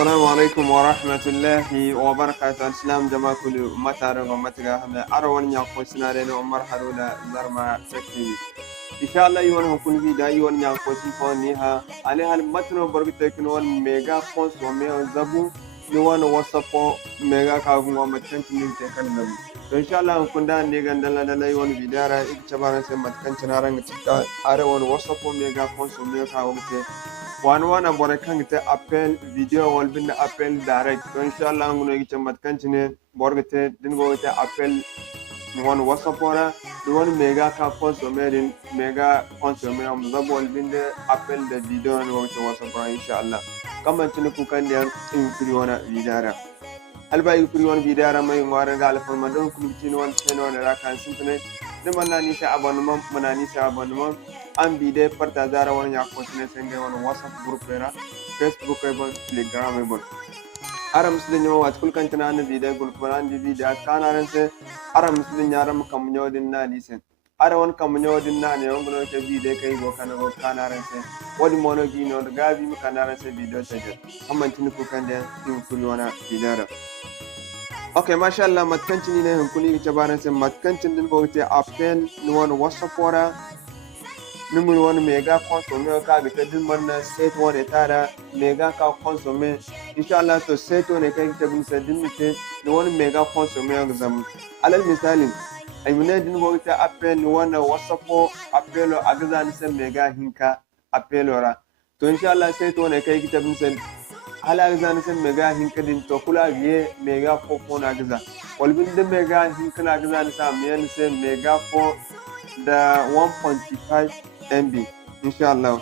السلام عليكم ورحمة الله وبركاته. السلام جماعة كل متى ومتى هم أروان يقول سنارين ومر حرولا زرما سكتي إن شاء الله يوان هكون في دا يوان يقول سنفونيها عليها المتن برغ تكنون ميجا فونس وميو زبو نوان وصفو ميجا كاغم ومتكنت من تكلم إن شاء الله هكون دا نيغان دلا يوان فيدارا إكتبارا سمتكنت نارنج تكا أروان وصفو ميجا فونس وميو كاغم wana bore kangite appel video wal bin appel direct to inshallah ngono gi tamat kantine borgete dingo te appel won whatsapp ora won mega ka consommer mega consommer am zabol bin appel de video no te whatsapp ora inshallah kama tin ku kan der in kuri wana vidara alba yi kuri wana vidara mai ngare gal fo man don ku tin won ten wana ra kan sintene de manani sa abonnement manani sa abonnement an bide partagara wani ya kontine senge wani whatsapp group era facebook e bon telegram e bon ara muslim nyawa wat kul kantana an bide group ban di bide kana rense ara muslim nyara kam nyodin na lisen ara won kam nyodin na ne ngono te bide kay go kana rense wodi mono gi no gabi mi kana rense bide taje amman tin ko kande tin kul wana bidara okay mashallah matkancini ne hunkuni tabaran se matkancin din go te appel no wani whatsapp ora number one mega consommer ka ga tadin manna set one tara mega ka consommer inshallah to set one kai tabin sadin mite da wani mega consommer ga zam alal misali ai mun din go ta appel one whatsapp appel agazan se mega hinka appel ora to inshallah set one kai tabin sad ala agazan se mega hinka din to kula ye mega phone agaza walbin da mega hinka agazan sa miyan se mega phone da 1.5 MB inshallah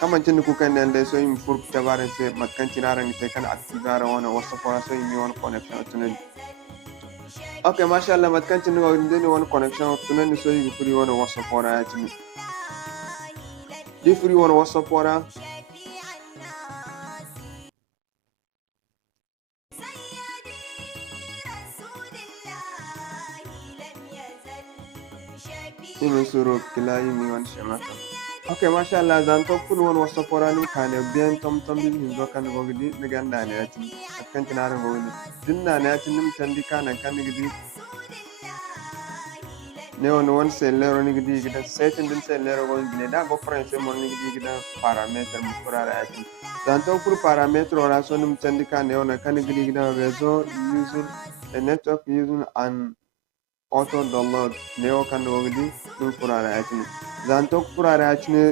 kama tin ku kan da so yin fur tabaran se matkan tinaran te kan aktivara wana whatsapp wana so yin won connection tunan okay mashallah matkan tin go ndeni won connection tunan so yin furi wana whatsapp wana ya tin di furi wana whatsapp wana ini suru kilai mi wan shemaka okay mashallah dan to kun won wasa forani kane bien tom bin hindo kan go gidi ni ganda ne ati kan tinare go ni dinna ne ati nim tandi kana kan gidi ne won sellero ni gidi gida setin din sellero go gidi da go france mon ni gidi gida parameter mu furara ati dan to kur parameter ora so nim tandi kana on kan gidi gida rezo user a network using an auto download neo kan wogdi dum furara atini zantok furara atini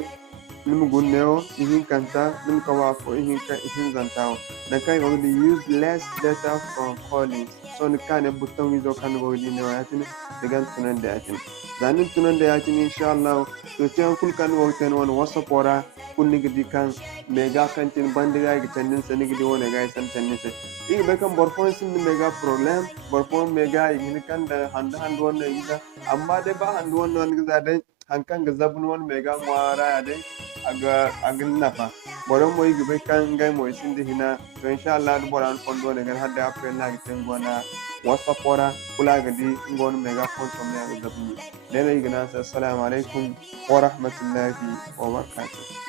nim gunneo ihin kanta nim kawafo ihin zantao na kai wogdi use less data for calling so ni kan button wizo kan wogdi neo atini digan tunan da atini zanin tunan da atini inshallah to tan kul kan wogten won whatsapp ora kunni gidi kan mega kantin bandiga gitanin sani gidi wona ga san tanni se igi be kan borfon sin mega problem borfon mega igi kan da handa wona ida amma dai ba handa wona giza dai hankan ga zabun wona mega mwara ya dai aga agin nafa boron mo igi be kan ga mo sin di hina to inshallah du boran fondo ne gan hadda apel na giten gona whatsapp ora kula gidi ngon mega phone to me ga zabun ne igi na assalamu alaikum wa rahmatullahi wa barakatuh